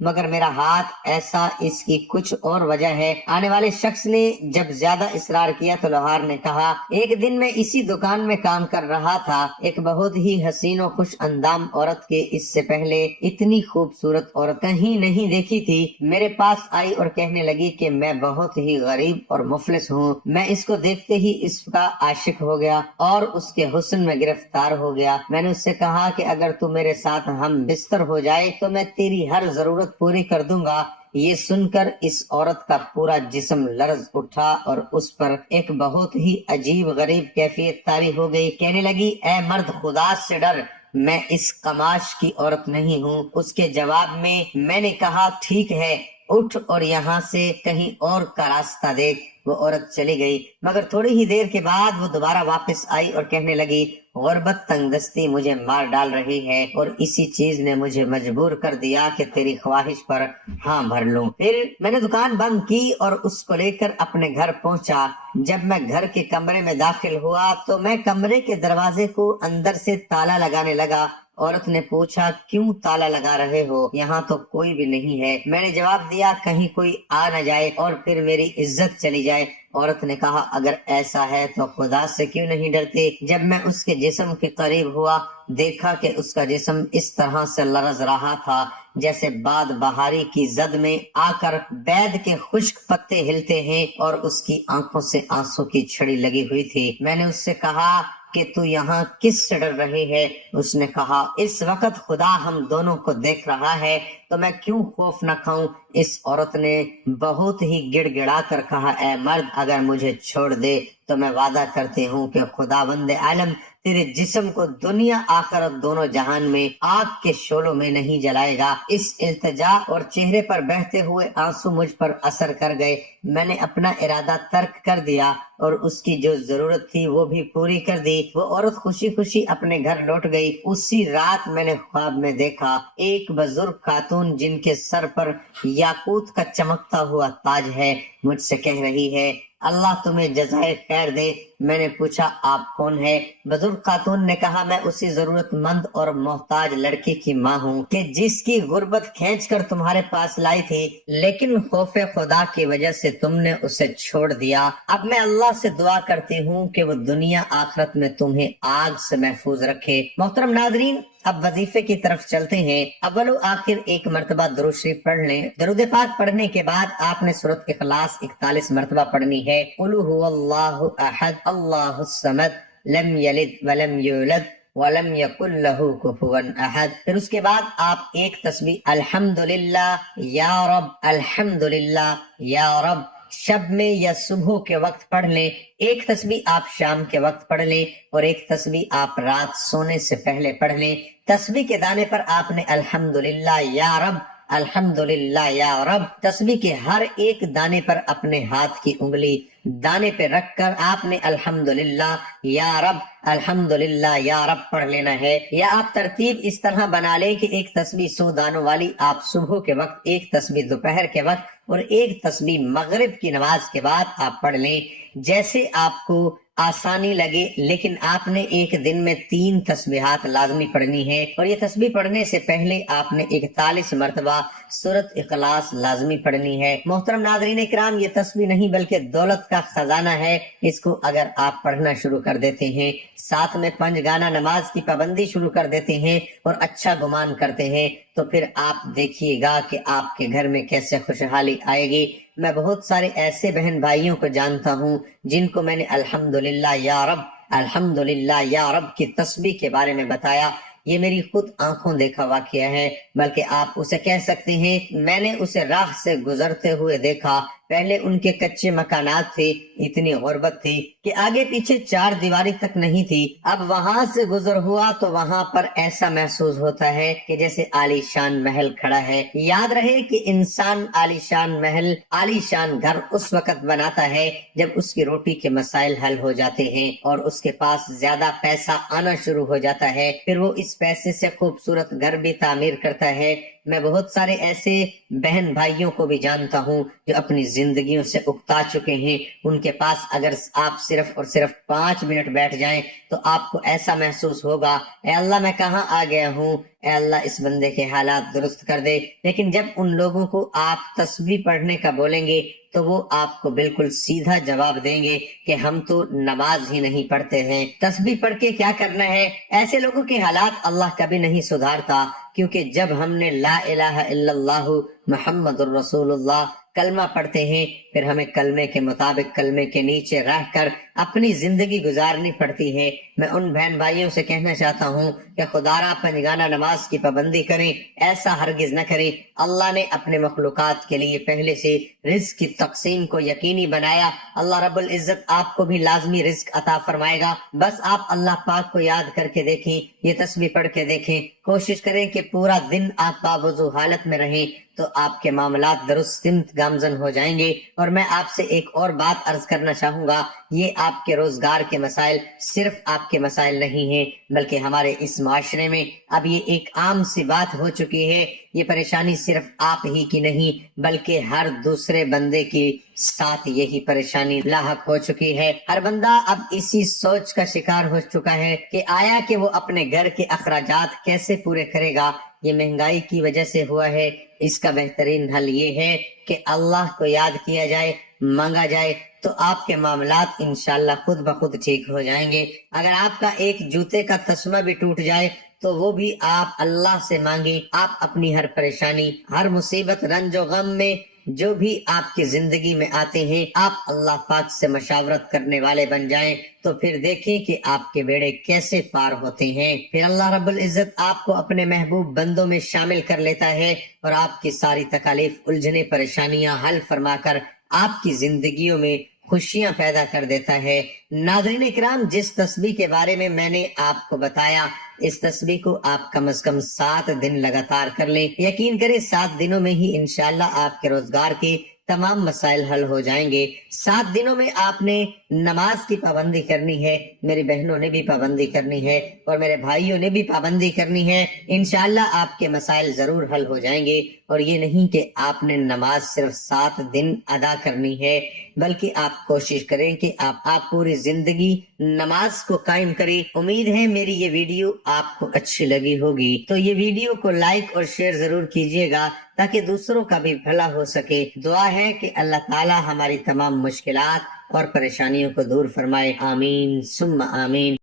مگر میرا ہاتھ ایسا، اس کی کچھ اور وجہ ہے۔ آنے والے شخص نے جب زیادہ اصرار کیا تو لوہار نے کہا، ایک دن میں اسی دکان میں کام کر رہا تھا، ایک بہت ہی حسین و خوش اندام عورت کے اس سے پہلے اتنی خوبصورت عورت کہیں نہیں دیکھی تھی۔ میرے پاس آئی اور کہنے لگی کہ میں بہت ہی غریب اور مفلس ہوں۔ میں اس کو دیکھتے ہی اس کا عاشق ہو گیا اور اس کے حسن میں گرفتار ہو گیا۔ میں نے اس سے کہا کہ اگر تو میرے ساتھ ہم بستر ہو جائے تو میں تیری ہر ضرورت پوری کر دوں گا۔ یہ سن کر اس عورت کا پورا جسم لرز اٹھا اور اس پر ایک بہت ہی عجیب غریب کیفیت طاری ہو گئی۔ کہنے لگی، اے مرد، خدا سے ڈر، میں اس کماش کی عورت نہیں ہوں۔ اس کے جواب میں نے کہا، ٹھیک ہے، اٹھ اور یہاں سے کہیں اور کا راستہ دیکھ۔ وہ عورت چلی گئی، مگر تھوڑی ہی دیر کے بعد وہ دوبارہ واپس آئی اور کہنے لگی، غربت تنگ دستی مجھے مار ڈال رہی ہے اور اسی چیز نے مجھے مجبور کر دیا کہ تیری خواہش پر ہاں بھر لوں۔ پھر میں نے دکان بند کی اور اس کو لے کر اپنے گھر پہنچا۔ جب میں گھر کے کمرے میں داخل ہوا تو میں کمرے کے دروازے کو اندر سے تالا لگانے لگا۔ عورت نے پوچھا، کیوں تالا لگا رہے ہو؟ یہاں تو کوئی بھی نہیں ہے۔ میں نے جواب دیا، کہیں کوئی آ نہ جائے اور پھر میری عزت چلی جائے۔ عورت نے کہا، اگر ایسا ہے تو خدا سے کیوں نہیں ڈرتے؟ جب میں اس کے جسم کے قریب ہوا، دیکھا کہ اس کا جسم اس طرح سے لرز رہا تھا جیسے باد بہاری کی زد میں آ کر بید کے خشک پتے ہلتے ہیں، اور اس کی آنکھوں سے آنسو کی چھڑی لگی ہوئی تھی۔ میں نے اس سے کہا کہ تو یہاں کس سے ڈر رہی ہے؟ اس نے کہا، اس وقت خدا ہم دونوں کو دیکھ رہا ہے تو میں کیوں خوف نہ کھاؤں؟ اس عورت نے بہت ہی گڑ گڑا کر کہا، اے مرد، اگر مجھے چھوڑ دے تو میں وعدہ کرتی ہوں کہ خداوند عالم تیرے جسم کو دنیا آخرت دونوں جہان میں آگ کے شعلوں میں نہیں جلائے گا۔ اس التجا اور چہرے پر بہتے ہوئے آنسو مجھ پر اثر کر گئے۔ میں نے اپنا ارادہ ترک کر دیا اور اس کی جو ضرورت تھی وہ بھی پوری کر دی۔ وہ عورت خوشی خوشی اپنے گھر لوٹ گئی۔ اسی رات میں نے خواب میں دیکھا ایک بزرگ خاتون جن کے سر پر یاقوت کا چمکتا ہوا تاج ہے، مجھ سے کہہ رہی ہے، اللہ تمہیں جزائے خیر دے۔ میں نے پوچھا، آپ کون ہے؟ بزرگ خاتون نے کہا، میں اسی ضرورت مند اور محتاج لڑکی کی ماں ہوں کہ جس کی غربت کھینچ کر تمہارے پاس لائی تھی، لیکن خوف خدا کی وجہ سے تم نے اسے چھوڑ دیا۔ اب میں اللہ سے دعا کرتی ہوں کہ وہ دنیا آخرت میں تمہیں آگ سے محفوظ رکھے۔ محترم ناظرین، اب وظیفے کی طرف چلتے ہیں۔ اول و آخر ایک مرتبہ درود شریف پڑھ لیں۔ درود پاک پڑھنے کے بعد آپ نے سورۃ اخلاص 41 مرتبہ پڑھنی ہے۔ قل هو اللہ احد اللہ الصمد لم یلد ولم یولد ولم یکن له کفوا احد۔ پھر اس کے بعد آپ ایک تسبیح الحمدللہ یا رب، الحمدللہ یا رب شب میں یا صبح کے وقت پڑھ لیں۔ ایک تسبیح آپ شام کے وقت پڑھ لیں اور ایک تسبیح آپ رات سونے سے پہلے پڑھ لیں۔ تسبیح کے دانے پر آپ نے الحمدللہ یا رب، الحمدللہ یا رب، تسبیح کے ہر ایک دانے پر اپنے ہاتھ کی انگلی دانے پہ رکھ کر آپ نے الحمدللہ یا رب، الحمدللہ یا رب پڑھ لینا ہے۔ یا آپ ترتیب اس طرح بنا لیں کہ ایک تسبیح 100 دانوں والی آپ صبح کے وقت، ایک تسبیح دوپہر کے وقت اور ایک تسبیح مغرب کی نماز کے بعد آپ پڑھ لیں، جیسے آپ کو آسانی لگے۔ لیکن آپ نے ایک دن میں 3 تسبیحات لازمی پڑھنی ہے، اور یہ تسبیح پڑھنے سے پہلے آپ نے 41 مرتبہ سورۃ اخلاص لازمی پڑھنی ہے۔ محترم ناظرین اکرام، یہ تسبیح نہیں بلکہ دولت کا خزانہ ہے۔ اس کو اگر آپ پڑھنا شروع کر دیتے ہیں، ساتھ میں 5 گانا نماز کی پابندی شروع کر دیتے ہیں اور اچھا گمان کرتے ہیں، تو پھر آپ دیکھیے گا کہ آپ کے گھر میں کیسے خوشحالی آئے گی۔ میں بہت سارے ایسے بہن بھائیوں کو جانتا ہوں جن کو میں نے الحمدللہ یا رب، الحمدللہ یا رب کی تسبیح کے بارے میں بتایا۔ یہ میری خود آنکھوں دیکھا واقعہ ہے، بلکہ آپ اسے کہہ سکتے ہیں میں نے اسے راہ سے گزرتے ہوئے دیکھا۔ پہلے ان کے کچے مکانات تھے، اتنی غربت تھی کہ آگے پیچھے 4 دیواری تک نہیں تھی۔ اب وہاں سے گزر ہوا تو وہاں پر ایسا محسوس ہوتا ہے کہ جیسے عالی شان محل کھڑا ہے۔ یاد رہے کہ انسان عالی شان محل، عالی شان گھر اس وقت بناتا ہے جب اس کی روٹی کے مسائل حل ہو جاتے ہیں اور اس کے پاس زیادہ پیسہ آنا شروع ہو جاتا ہے۔ پھر وہ اس پیسے سے خوبصورت گھر بھی تعمیر کرتا ہے، میں بہت سارے ایسے بہن بھائیوں کو بھی جانتا ہوں جو اپنی زندگیوں سے اکتا چکے ہیں. ان کے پاس اگر آپ صرف اور صرف 5 منٹ بیٹھ جائیں تو آپ کو ایسا محسوس ہوگا اے اللہ میں کہاں آ گیا ہوں, اے اللہ اس بندے کے حالات درست کر دے. لیکن جب ان لوگوں کو آپ تسبیح پڑھنے کا بولیں گے تو وہ آپ کو بالکل سیدھا جواب دیں گے کہ ہم تو نماز ہی نہیں پڑھتے ہیں, تسبیح پڑھ کے کیا کرنا ہے. ایسے لوگوں کے حالات اللہ کبھی نہیں سدھارتا, کیونکہ جب ہم نے لا الہ الا اللہ محمد الرسول اللہ کلمہ پڑھتے ہیں, پھر ہمیں کلمے کے مطابق کلمے کے نیچے رہ کر اپنی زندگی گزارنی پڑتی ہے. میں ان بہن بھائیوں سے کہنا چاہتا ہوں کہ خدا را پنجگانہ نماز کی پابندی کریں, ایسا ہرگز نہ کریں. اللہ نے اپنے مخلوقات کے لیے پہلے سے رزق کی تقسیم کو یقینی بنایا. اللہ رب العزت آپ کو بھی لازمی رزق عطا فرمائے گا. بس آپ اللہ پاک کو یاد کر کے دیکھیں, یہ تسبیح پڑھ کے دیکھیں, کوشش کریں کہ پورا دن آپ باوضو حالت میں رہیں تو آپ کے معاملات درست سمت گامزن ہو جائیں گے. اور میں آپ سے ایک اور بات عرض کرنا چاہوں گا, یہ آپ کے روزگار کے مسائل صرف آپ کے مسائل نہیں ہیں, بلکہ ہمارے اس معاشرے میں اب یہ ایک عام سی بات ہو چکی ہے. یہ پریشانی صرف آپ ہی کی نہیں بلکہ ہر دوسرے بندے کی ساتھ یہی پریشانی لاحق ہو چکی ہے. ہر بندہ اب اسی سوچ کا شکار ہو چکا ہے کہ آیا کہ وہ اپنے گھر کے اخراجات کیسے پورے کرے گا. یہ مہنگائی کی وجہ سے ہوا ہے. اس کا بہترین حل یہ ہے کہ اللہ کو یاد کیا جائے, مانگا جائے, تو آپ کے معاملات انشاءاللہ خود بخود ٹھیک ہو جائیں گے. اگر آپ کا ایک جوتے کا تسمہ بھی ٹوٹ جائے تو وہ بھی آپ اللہ سے مانگیں. آپ اپنی ہر پریشانی, ہر مصیبت, رنج و غم میں جو بھی آپ کی زندگی میں آتے ہیں, آپ اللہ پاک سے مشاورت کرنے والے بن جائیں تو پھر دیکھیں کہ آپ کے بیڑے کیسے پار ہوتے ہیں. پھر اللہ رب العزت آپ کو اپنے محبوب بندوں میں شامل کر لیتا ہے اور آپ کی ساری تکالیف, الجھنے, پریشانیاں حل فرما کر آپ کی زندگیوں میں خوشیاں پیدا کر دیتا ہے. ناظرین اکرام, جس تسبیح کے بارے میں نے آپ کو بتایا, اس تسبیح کو آپ کم از کم 7 دن لگاتار کر لیں. یقین کریں 7 دنوں میں ہی انشاءاللہ آپ کے روزگار کے تمام مسائل حل ہو جائیں گے. 7 دنوں میں آپ نے نماز کی پابندی کرنی ہے, میری بہنوں نے بھی پابندی کرنی ہے اور میرے بھائیوں نے بھی پابندی کرنی ہے. انشاءاللہ آپ کے مسائل ضرور حل ہو جائیں گے. اور یہ نہیں کہ آپ نے نماز صرف 7 دن ادا کرنی ہے, بلکہ آپ کوشش کریں کہ آپ پوری زندگی نماز کو قائم کریں. امید ہے میری یہ ویڈیو آپ کو اچھی لگی ہوگی, تو یہ ویڈیو کو لائک اور شیئر ضرور کیجیے گا تاکہ دوسروں کا بھی بھلا ہو سکے. دعا ہے کہ اللہ تعالی ہماری تمام مشکلات اور پریشانیوں کو دور فرمائے. آمین ثم آمین.